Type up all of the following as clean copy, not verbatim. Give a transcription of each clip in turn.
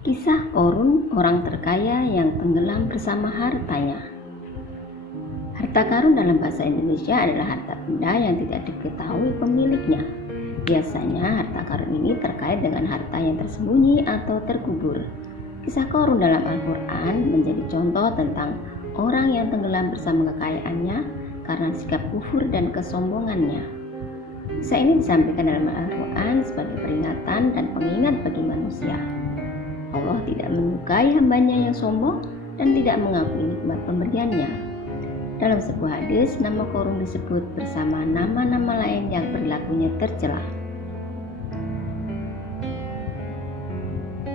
Kisah Korun, orang terkaya yang tenggelam bersama hartanya. Harta karun dalam bahasa Indonesia adalah harta benda yang tidak diketahui pemiliknya. Biasanya harta karun ini terkait dengan harta yang tersembunyi atau terkubur. Kisah Korun dalam Al-Quran menjadi contoh tentang orang yang tenggelam bersama kekayaannya karena sikap kufur dan kesombongannya. Kisah ini disampaikan dalam Al-Quran sebagai peringatan dan pengingat bagi manusia. Allah tidak menyukai hambanya yang sombong dan tidak mengakui nikmat pemberiannya. Dalam sebuah hadis, nama Korun disebut bersama nama-nama lain yang perilakunya tercela.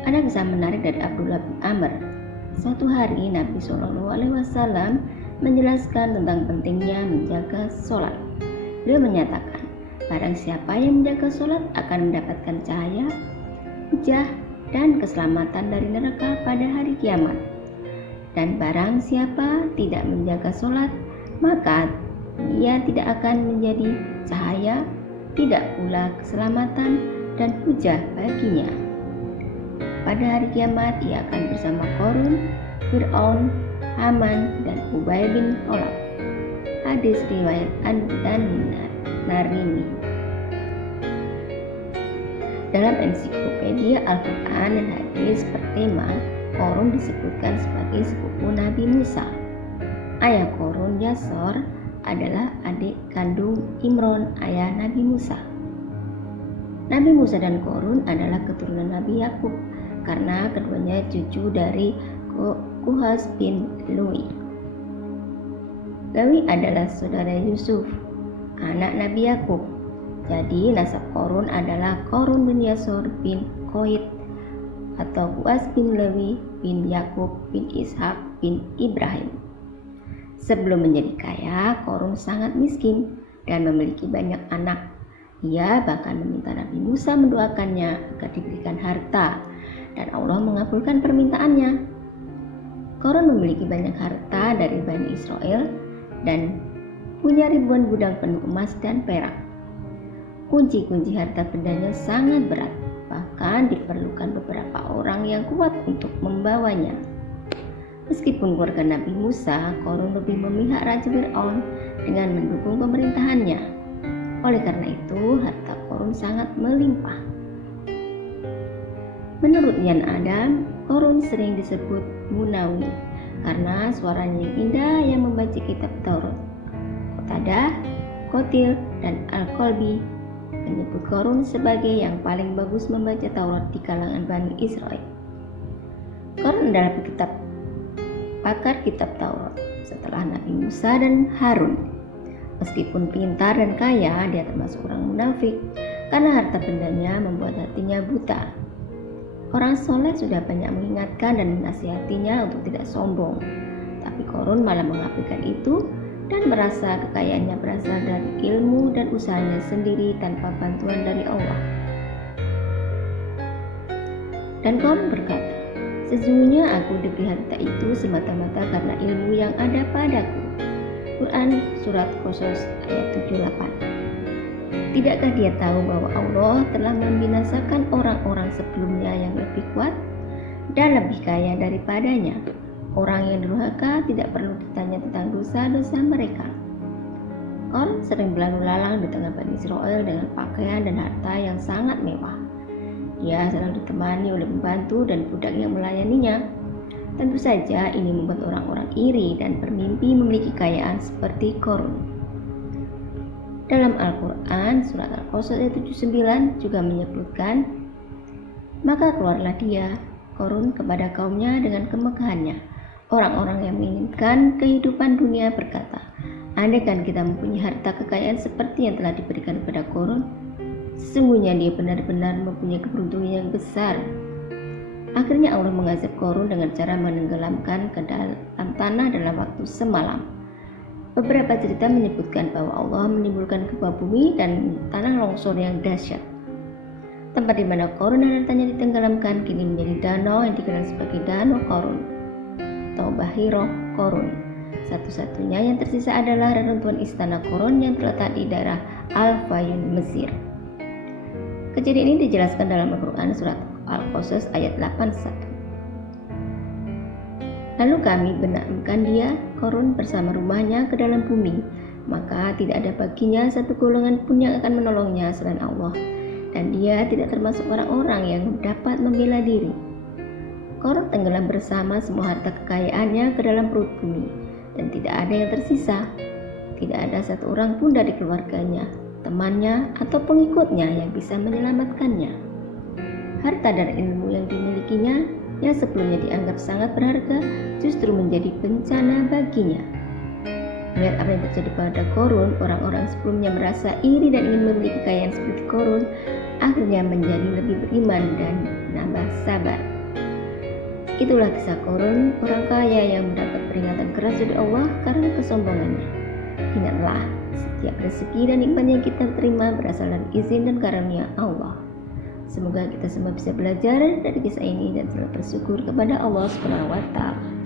Ada kisah menarik dari Abdullah bin Amr. Suatu hari Nabi SAW menjelaskan tentang pentingnya menjaga sholat. Beliau menyatakan, barang siapa yang menjaga sholat akan mendapatkan cahaya, hujah, dan keselamatan dari neraka pada hari kiamat. Dan barang siapa tidak menjaga sholat, maka dia tidak akan menjadi cahaya, tidak pula keselamatan dan hujah baginya. Pada hari kiamat ia akan bersama Korun, Fir'aun, Haman, dan Ubay bin Khalaf. Hadis riwayat An-Narini. Dalam ensiklopedia Al-Quran dan hadis bertema, Korun disebutkan sebagai sepupu Nabi Musa. Ayah Korun, Yasor, adalah adik kandung Imron, ayah Nabi Musa. Nabi Musa dan Korun adalah keturunan Nabi Yakub karena keduanya cucu dari Kuhas bin Lui. Lui adalah saudara Yusuf, anak Nabi Yakub. Jadi nasab Korun adalah Korun bin Yasor bin Qoid atau Kuas bin Lewi bin Yakub bin Ishak bin Ibrahim. Sebelum menjadi kaya, Korun sangat miskin dan memiliki banyak anak. Ia bahkan meminta Nabi Musa mendoakannya agar diberikan harta dan Allah mengabulkan permintaannya. Korun memiliki banyak harta dari Bani Israel dan punya ribuan gudang penuh emas dan perak. Kunci-kunci harta bendanya sangat berat, bahkan diperlukan beberapa orang yang kuat untuk membawanya. Meskipun keluarga Nabi Musa, Korun lebih memihak Raja Fir'aun dengan mendukung pemerintahannya. Oleh karena itu, harta Korun sangat melimpah. Menurut Yan Adam, Korun sering disebut Munawi karena suaranya yang indah yang membaca kitab Taurat. Qatadah, Qotil, dan Al-Qalbi menyebut Korun sebagai yang paling bagus membaca Taurat di kalangan Bani Israel. Korun adalah pakar kitab Taurat setelah Nabi Musa dan Harun. Meskipun pintar dan kaya, dia termasuk orang munafik karena harta bendanya membuat hatinya buta. Orang soleh sudah banyak mengingatkan dan menasihatinya untuk tidak sombong, tapi Korun malah mengabaikan itu dan merasa kekayaannya berasal dari ilmu dan usahanya sendiri tanpa bantuan dari Allah. Dan Korun berkata, sesungguhnya aku diberi harta itu semata-mata karena ilmu yang ada padaku. Quran Surat Qasas ayat 78. Tidakkah dia tahu bahwa Allah telah membinasakan orang-orang sebelumnya yang lebih kuat dan lebih kaya daripadanya? Orang yang durhaka tidak perlu ditanya tentang dosa-dosa mereka. Korun sering berlalu lalang di tengah Bani Israel dengan pakaian dan harta yang sangat mewah. Dia selalu ditemani oleh pembantu dan budak yang melayaninya. Tentu saja ini membuat orang-orang iri dan bermimpi memiliki kekayaan seperti Korun. Dalam Al-Quran, surat Al-Qasas ayat 79 juga menyebutkan, maka keluarlah dia, Korun, kepada kaumnya dengan kemegahannya. Orang-orang yang menginginkan kehidupan dunia berkata, andaikan kita mempunyai harta kekayaan seperti yang telah diberikan kepada Korun, sesungguhnya dia benar-benar mempunyai keberuntungan yang besar. Akhirnya Allah mengazab Korun dengan cara menenggelamkan ke dalam tanah dalam waktu semalam. Beberapa cerita menyebutkan bahwa Allah menimbulkan gempa bumi dan tanah longsor yang dahsyat. Tempat di mana Korun dan hartanya ditenggelamkan kini menjadi danau yang dikenal sebagai Danau Korun atau Bahiroh Korun. Satu-satunya yang tersisa adalah reruntuhan istana Korun yang terletak di daerah Al-Fayun, Mesir. Kejadian ini dijelaskan dalam Al-Quran surat Al-Qasas ayat 81. Lalu kami benamkan dia, Korun, bersama rumahnya ke dalam bumi. Maka tidak ada baginya satu golongan pun yang akan menolongnya selain Allah. Dan dia tidak termasuk orang-orang yang dapat membela diri. Korun tenggelam bersama semua harta kekayaannya ke dalam perut bumi. Dan tidak ada yang tersisa. Tidak ada satu orang pun dari keluarganya, temannya, atau pengikutnya yang bisa menyelamatkannya. Harta dan ilmu yang dimilikinya, yang sebelumnya dianggap sangat berharga, justru menjadi bencana baginya. Melihat apa yang terjadi pada Korun, orang-orang sebelumnya merasa iri dan ingin memiliki kekayaan seperti Korun, akhirnya menjadi lebih beriman dan menambah sabar. Itulah kisah Korun, orang kaya yang mendapat peringatan keras dari Allah karena kesombongannya. Ingatlah, setiap rezeki dan nikmat yang kita terima berasal dari izin dan karunia Allah. Semoga kita semua bisa belajar dari kisah ini dan selalu bersyukur kepada Allah Subhanahu wa Ta'ala.